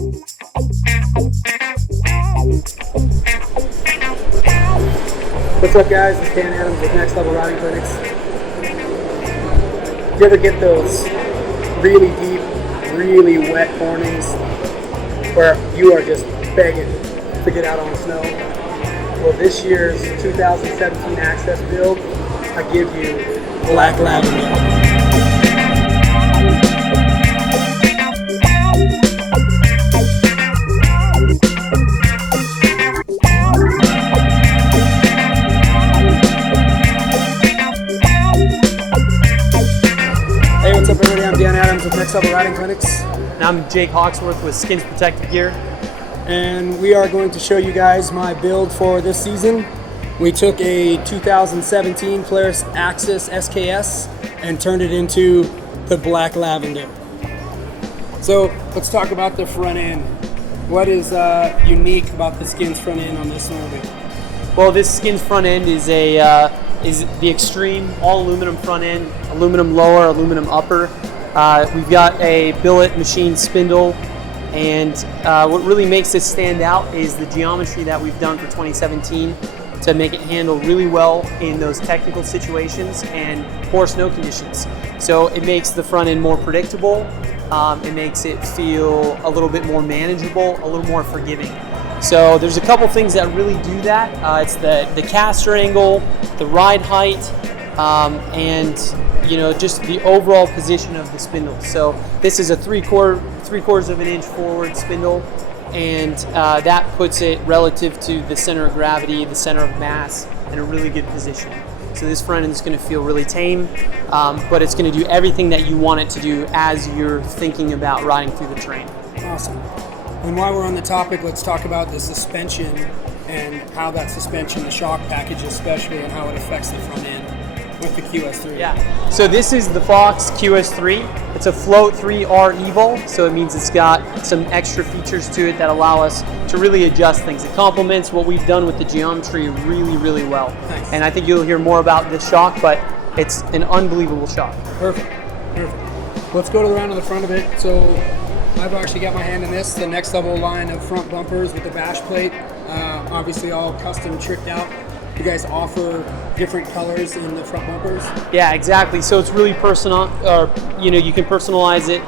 What's up guys, it's Dan Adams with Next Level Riding Clinics. You ever get those really deep, really wet mornings where you are just begging to get out on the snow? Well, this year's 2017 AXYS build, I give you Black Lavender. Hey, what's up everybody? I'm Dan Adams with Next Level Riding Clinics. And I'm Jake Hawksworth with Skinz Protective Gear. And we are going to show you guys my build for this season. We took a 2017 Polaris AXYS SKS and turned it into the Black Lavender. So let's talk about the front end. What is unique about the Skinz front end on this snowmobile? Well, this Skinz front end is the extreme all aluminum front end, aluminum lower, aluminum upper. We've got a billet machine spindle, and what really makes this stand out is the geometry that we've done for 2017 to make it handle really well in those technical situations and poor snow conditions. So it makes the front end more predictable, it makes it feel a little bit more manageable, a little more forgiving. So there's a couple things that really do that. It's the caster angle, the ride height, and just the overall position of the spindle. So this is a three-quarters of an inch forward spindle, and that puts it relative to the center of gravity, the center of mass, in a really good position. So this front end is going to feel really tame, but it's going to do everything that you want it to do as you're thinking about riding through the terrain. Awesome. And while we're on the topic, let's talk about the suspension and how that suspension, the shock package especially, and how it affects the front end with the QS3. Yeah, so this is the Fox QS3. It's a Float 3R Evil, so it means it's got some extra features to it that allow us to really adjust things. It complements what we've done with the geometry really, really well. Nice. And I think you'll hear more about this shock, but it's an unbelievable shock. Perfect, perfect. Let's go to the round of the front of it. So I've actually got my hand in this, the Next Level line of front bumpers with the bash plate, obviously all custom tricked out. You guys offer different colors in the front bumpers? Yeah, exactly. So it's really personal, you can personalize it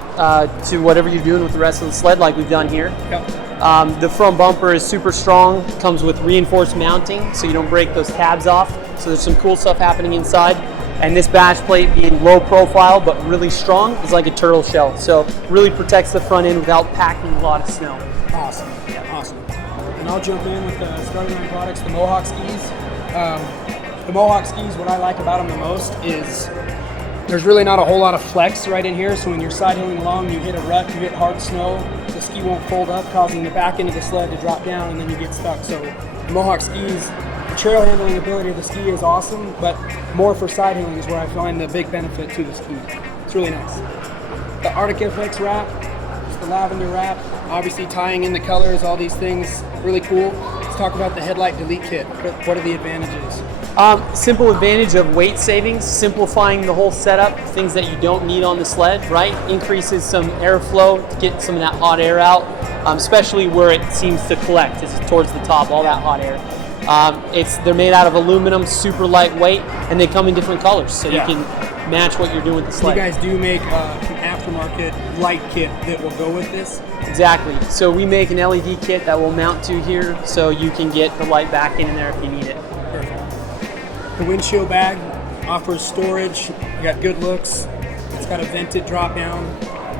to whatever you're doing with the rest of the sled, like we've done here. Yep. The front bumper is super strong, comes with reinforced mounting, so you don't break those tabs off. So there's some cool stuff happening inside. And this bash plate, being low profile but really strong, is like a turtle shell. So really protects the front end without packing a lot of snow. Awesome, yeah, awesome. And I'll jump in with the starting line products, the Mohawk skis. The Mohawk skis, what I like about them the most is there's really not a whole lot of flex right in here. So when you're side hilling along, you hit a rut, you hit hard snow, the ski won't fold up, causing the back end of the sled to drop down, and then you get stuck. So the Mohawk skis, the trail handling ability of the ski is awesome, but more for side hilling is where I find the big benefit to the ski. It's really nice. The ArcticFX wrap, just the lavender wrap, obviously tying in the colors, all these things, really cool. Let's talk about the headlight delete kit. What are the advantages? Simple advantage of weight savings, simplifying the whole setup, things that you don't need on the sled, right? Increases some airflow to get some of that hot air out, especially where it seems to collect, is towards the top, all that hot air. They're made out of aluminum, super lightweight, and they come in different colors, so you can match what you're doing with the sled. You guys do make an aftermarket light kit that will go with this? Exactly. So we make an LED kit that will mount to here, so you can get the light back in there if you need it. Perfect. The windshield bag offers storage. You got good looks. It's got a vented drop down.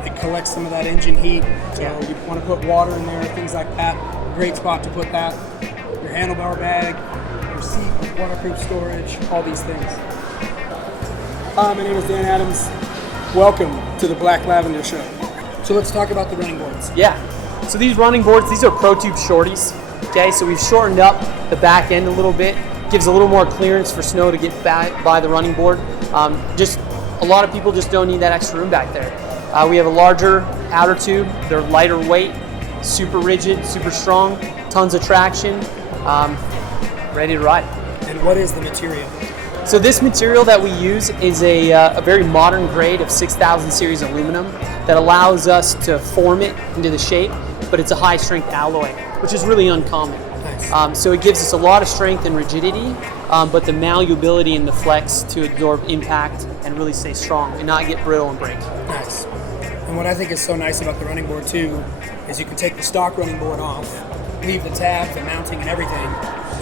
It collects some of that engine heat, so you want to put water in there, things like that. Great spot to put that. Your handlebar bag, your seat with waterproof storage, all these things. Hi, my name is Dan Adams. Welcome to the Black Lavender Show. So let's talk about the running boards. Yeah, so these running boards, these are Pro Tube shorties. Okay, so we've shortened up the back end a little bit, gives a little more clearance for snow to get back by the running board. Just a lot of people just don't need that extra room back there. We have a larger outer tube, they're lighter weight, super rigid, super strong, tons of traction, ready to ride. And what is the material? So this material that we use is a very modern grade of 6000 series aluminum. that allows us to form it into the shape, but it's a high strength alloy, which is really uncommon. Nice. So it gives us a lot of strength and rigidity, but the malleability and the flex to absorb impact and really stay strong and not get brittle and break. Nice. And what I think is so nice about the running board too is you can take the stock running board off, leave the tab, the mounting and everything,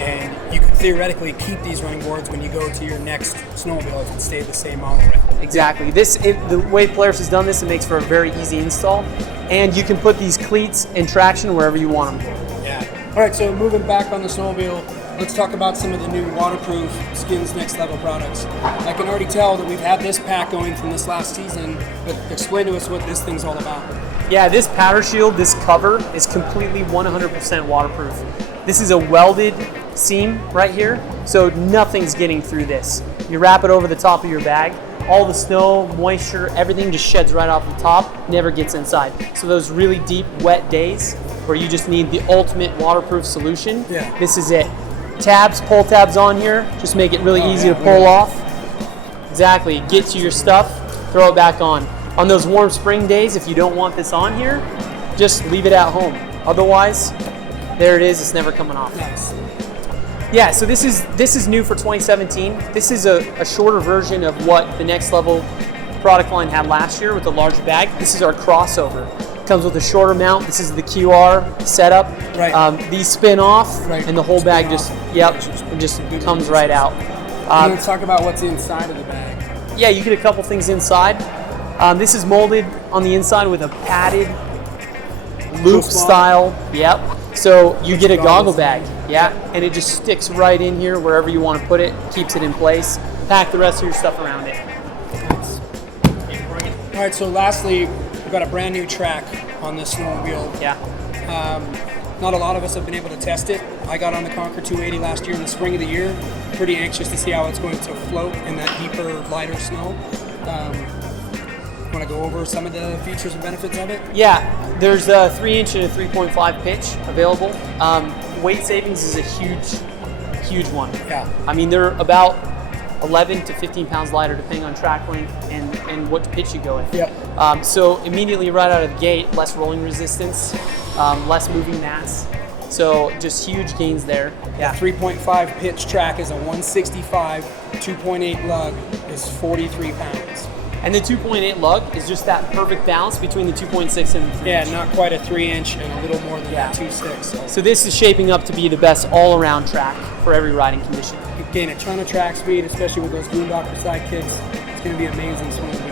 and you could theoretically keep these running boards when you go to your next snowmobile if it stayed the same model, right? Exactly. The way Polaris has done this, it makes for a very easy install, and you can put these cleats and traction wherever you want them. Yeah. All right, so moving back on the snowmobile, let's talk about some of the new waterproof Skinz Next Level products. I can already tell that we've had this pack going from this last season, but explain to us what this thing's all about. Yeah, this powder shield, this cover, is completely 100% waterproof. This is a welded seam right here, so nothing's getting through this. You wrap it over the top of your bag, all the snow, moisture, everything just sheds right off the top, never gets inside. So those really deep, wet days where you just need the ultimate waterproof solution, yeah, this is it. Tabs, pull tabs on here, just make it really easy to pull off. Exactly, get to your stuff, throw it back on. On those warm spring days, if you don't want this on here, just leave it at home. Otherwise, there it is, it's never coming off. Nice. Yeah, so this is new for 2017. This is a shorter version of what the Next Level product line had last year with the larger bag. This is our crossover. Comes with a shorter mount. This is the QR setup. Right. These spin off, right, and the whole bag just, just comes right out. Let's talk about what's inside of the bag. Yeah, you get a couple things inside. This is molded on the inside with a padded loop style. Yep. So you get a goggle bag. Yeah, and it just sticks right in here wherever you want to put it, keeps it in place. Pack the rest of your stuff around it. Nice. All right, so lastly, we've got a brand new track on this snowmobile. Yeah. Not a lot of us have been able to test it. I got on the Conquer 280 last year in the spring of the year. Pretty anxious to see how it's going to float in that deeper, lighter snow. Want to go over some of the features and benefits of it? Yeah, there's a 3-inch and a 3.5 pitch available. Weight savings is a huge one. Yeah. I mean, they're about 11 to 15 pounds lighter depending on track length and what pitch you go with. Yep. So immediately right out of the gate, less rolling resistance, less moving mass. So just huge gains there. Yeah. 3.5 pitch track is a 165, 2.8 lug is 43 pounds. And the 2.8 lug is just that perfect balance between the 2.6 and the 3 Yeah, inch. not quite a 3-inch and a little more than that 2.6. So this is shaping up to be the best all-around track for every riding condition. You gain a ton of track speed, especially with those Boondocker sidekicks. It's going to be amazing swimming.